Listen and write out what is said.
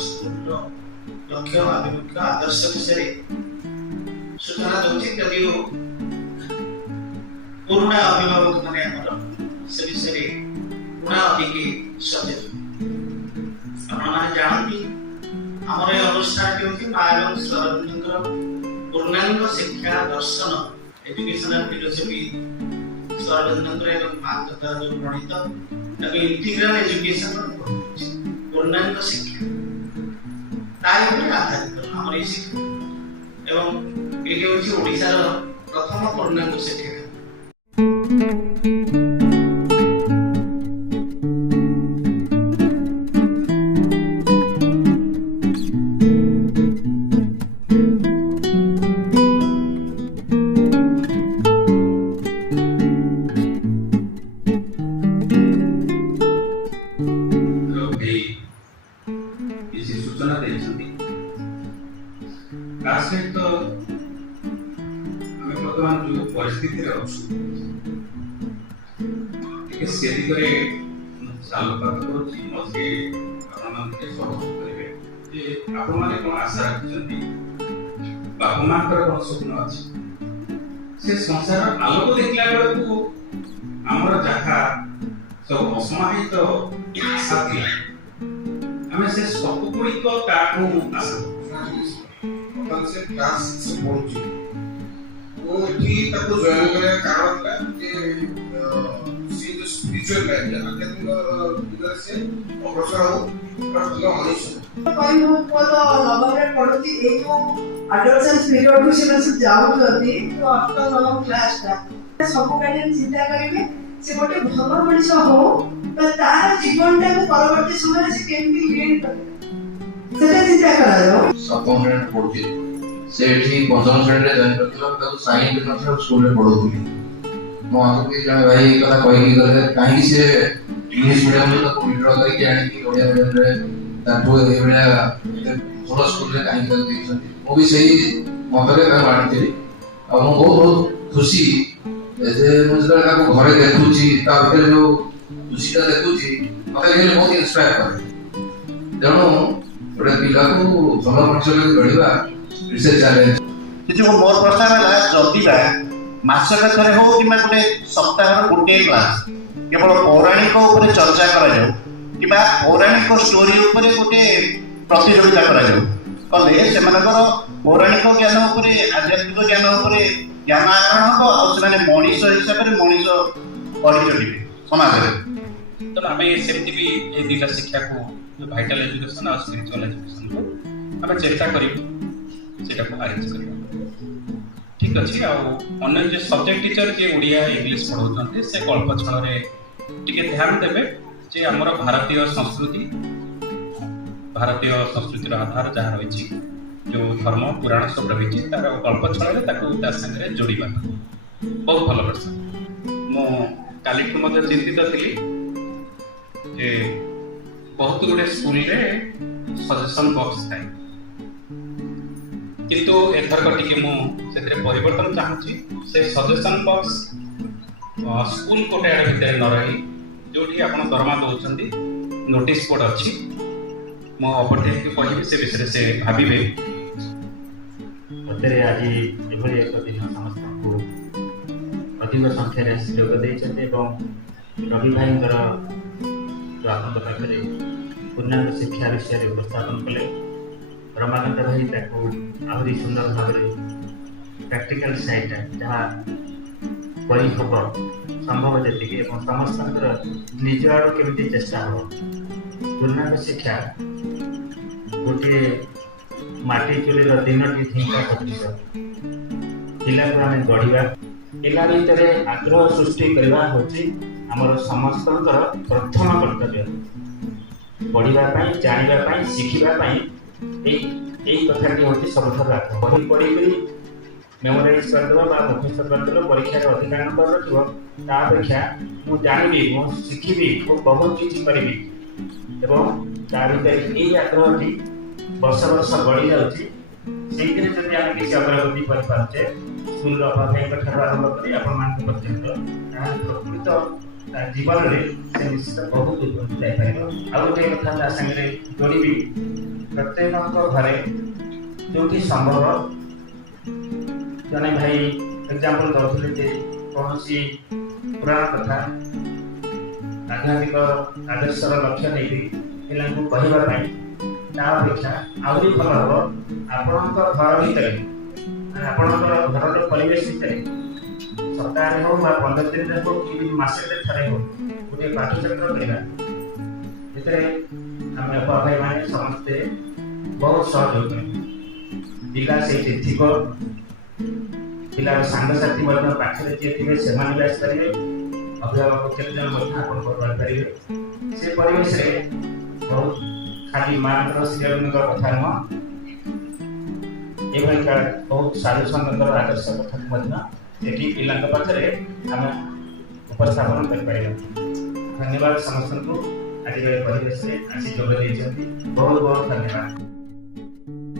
School लक्ष्य अभिमुख्य आदर्श विषय सूचना दूसरी यदि पुराना अभिभावक मैंने से विषय पुनः अधिक सचेतन आपने जानती आमर अनुष्ठान होती माँ एवं सरकार पूर्णांग शिक्षा दर्शन एजुकेशनल फिलोसफी सरकार एवं माँ तथा जो प्रणीत इंटीग्रल एजुकेशन पूर्णांग शिक्षा ताई आधारित आमर ये शिक्षा एवं ये हूँ ओडिशार प्रथम पूर्णांग शिक्षा सूचना तो आम बर्तमान जो परिस्थिति से आलोकपात करेंगे आपण मैंने कौन आशा रखिंट बापा माँ कौन स्वप्न अच्छे से संसार आलोक देखला बेलू आमर जहाँ सब असमाहित आशा थी आम से सब गुड़िक आशा से क्लास से पहुंची वो इतनी तक को जॉइन करने का कारण था कि सी जो स्पिरिचुअल लाइफ है आध्यात्मिक इधर से अग्रसर हो पर तो मनुष्य कोई हो तो नवमे पढ़ती एक जो एडोलसेंस पीरियड से बस जाऊ जदी तो आफ्टर नवम क्लास था सब गार्डियन चिंता करिवे से गोटे भलो मनुष्य हो तो तार जीवन टा को परवर्ती समय से केमती लीड करे सेटा चिंता करा सप्तम श्रेणी पढ़ुथि सेठी पंचम श्रेणी रे जॉइन करथिला ताको साइन के नथरा स्कूल रे पढ़ौथि मो आतो के जने भाई कथा कहि गले काहे से इंग्लिश मीडियम रे ताको विड्रॉ करि के आनी कि ओडिया मीडियम रे ताको ए बेला भलो स्कूल रे काहे कर दैछथि मो भी सही मतरे का मानथिली आ मो बहुत खुशी जे मो जरा को घरे देखुची ता भीतर जो खुशीटा देखुची मते ये बहुत इंस्पायर करे जणो ओडे पिला को भलो मनुष्य ले गढिबा रिसर्च चैलेंज जो मोर प्रस्ताव है जल्दी बा मासक थरे हो कि गोटे सप्ताह गोटे क्लास केवल पौराणिक ऊपर चर्चा करा जाऊ कि पौराणिक स्टोरी ऊपर गोटे प्रतियोगिता करा जाऊ कले से पौराणिक ज्ञान ऊपर आध्यात्मिक ज्ञान ऊपर ज्ञान आहरण हो और से मनीष हिसाब से मनीष बढ़ी चलिए समाज में तो आम सेमती भी ये दुटा शिक्षा को जो वाइटल एजुकेशन और स्पिरिचुअल एजुकेशन को आम चेष्टा करूँ सेटा को अरेंज करबा ठीक अछि आ अन्य जे सब्जेक्ट टीचर जे ओडिया इंग्लिश पढौछन्ते से कल्प छण रे टिके ध्यान देबे जे हमर भारतीय संस्कृति रो आधार जहाँ रही जो धर्म पुराण सब रही तार कल्प छण रे ताको ता संगे जोड़ीबा बहुत भल परसन मो कालिठु मध्य चिंतित थिली जे बहुत गुडे स्कूल रे सजेशन बॉक्स थाई किंतु एथरक टिके मु सेतरे परिवर्तन चाहूची से सजेशन बॉक्स स्कूल कोटे आड़ भितर न रही जोठी आपण दरमा दउछंती नोटिस बोर्ड अछि मो अपडेट के कहि से विषय से भाबिबे मते आज एभली एक दिन समस्त को अधिक संख्या रे जोग दैछन्ते एवं रवि भाईंकर जो आपन पाखरे पूर्णांग शिक्षा विषय उपस्थापन कले रमाकांत भाई ताको आहरी सुंदर भाव प्रैक्टिकल साइड जहाँ करी हम संभव जी समस्त निज आड़ केमी चेष्टा हम पूर्णांग शिक्षा गोटे माटी चुलीर दिन ढिंका प्रतिशत पिला को आम गढ़ा पिला भितर आग्रह सृष्टि करवा होची आमर समस्त प्रथम कर्तव्य पढ़ा जाना शिखा कथाटी हूँ सबुठ आग्रह बही पढ़ी मेमोराइज करदेव मुखस्थ करदेव परीक्षा अधिकार नंबर रखिया मुझे जानी मुझे शिखी खूब बहुत किसी करी यही आग्रह वर्ष वर्ष बढ़ी जाऊँगी से आम किसी अग्रगति करें स्कूल भाई आरंभ कर प्रकृत ତା ଜୀବନରେ ସେ ନିଶ୍ଚିତ ବହୁତ ଉପରକୁ ଯାଇପାରିବ। ଆଉ ଗୋଟେ କଥା ତା ସାଙ୍ଗରେ ଯୋଡ଼ିବି, ପ୍ରତ୍ୟେକଙ୍କ ଘରେ ଯେଉଁଠି ସମ୍ଭବ, ଜଣେ ଭାଇ ଏକ୍ଜାମ୍ପଲ ଦେଉଥିଲେ ଯେ କୌଣସି ପୁରାଣ କଥା ଆଧ୍ୟାତ୍ମିକ ଆଦର୍ଶର ଲକ୍ଷ୍ୟ ନେଇକି ପିଲାଙ୍କୁ କହିବା ପାଇଁ, ତା ଅପେକ୍ଷା ଆହୁରି ଭଲ ହେବ ଆପଣଙ୍କ ଘର ଭିତରେ, ଆପଣଙ୍କର ଘରର ପରିବେଶ ଭିତରେ ସପ୍ତାହରେ ହଉ ବା 15 ଦିନରେ ହଉ କି ମାସରେ ଥରେ ହଉ ଗୋଟିଏ ପାଠଚକ୍ର କରିବା, ସେଥିରେ ଆମେ ଅପା ଭାଇମାନେ ସମସ୍ତେ ବହୁତ ସହଯୋଗ କରିବୁ। ପିଲା ସେଇଠି ଥିବ, ପିଲାର ସାଙ୍ଗସାଥି ମଧ୍ୟ ପାଖରେ ଯିଏ ଥିବେ ସେମାନେ ବି ଆସିପାରିବେ, ଅଭିଭାବକ କେତେଜଣ ମଧ୍ୟ ଆପଣଙ୍କ ରହିପାରିବେ। ସେ ପରିବେଶରେ ବହୁତ ଖାଲି ମାଙ୍କର ଶ୍ରୀଅରବିନ୍ଦଙ୍କ କଥା ନୁହଁ, ଏଭଳିକା ବହୁତ ସାଧୁ ସଙ୍ଗତର ଆଦର୍ଶ କଥାକୁ ମଧ୍ୟ ସେଠି ପିଲାଙ୍କ ପାଖରେ ଆମେ ଉପସ୍ଥାପନ କରିପାରିବା। ଧନ୍ୟବାଦ ସମସ୍ତଙ୍କୁ ଆଜିର ଏ ପରିବେଶରେ ଆସି ଯୋଗ ଦେଇଛନ୍ତି। ବହୁତ ବହୁତ ଧନ୍ୟବାଦ।